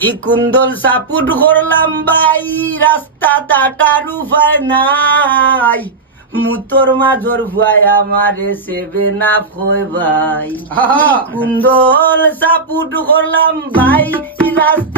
ই কুন্দল সাপুট করলাম ভাই রাস্তা দাটার উপায় নাই মুতর মাজর ভুয়াই আমারে সেবে না কয় ভাই ই কুন্দল সাপুট করলাম ভাই রাস্তা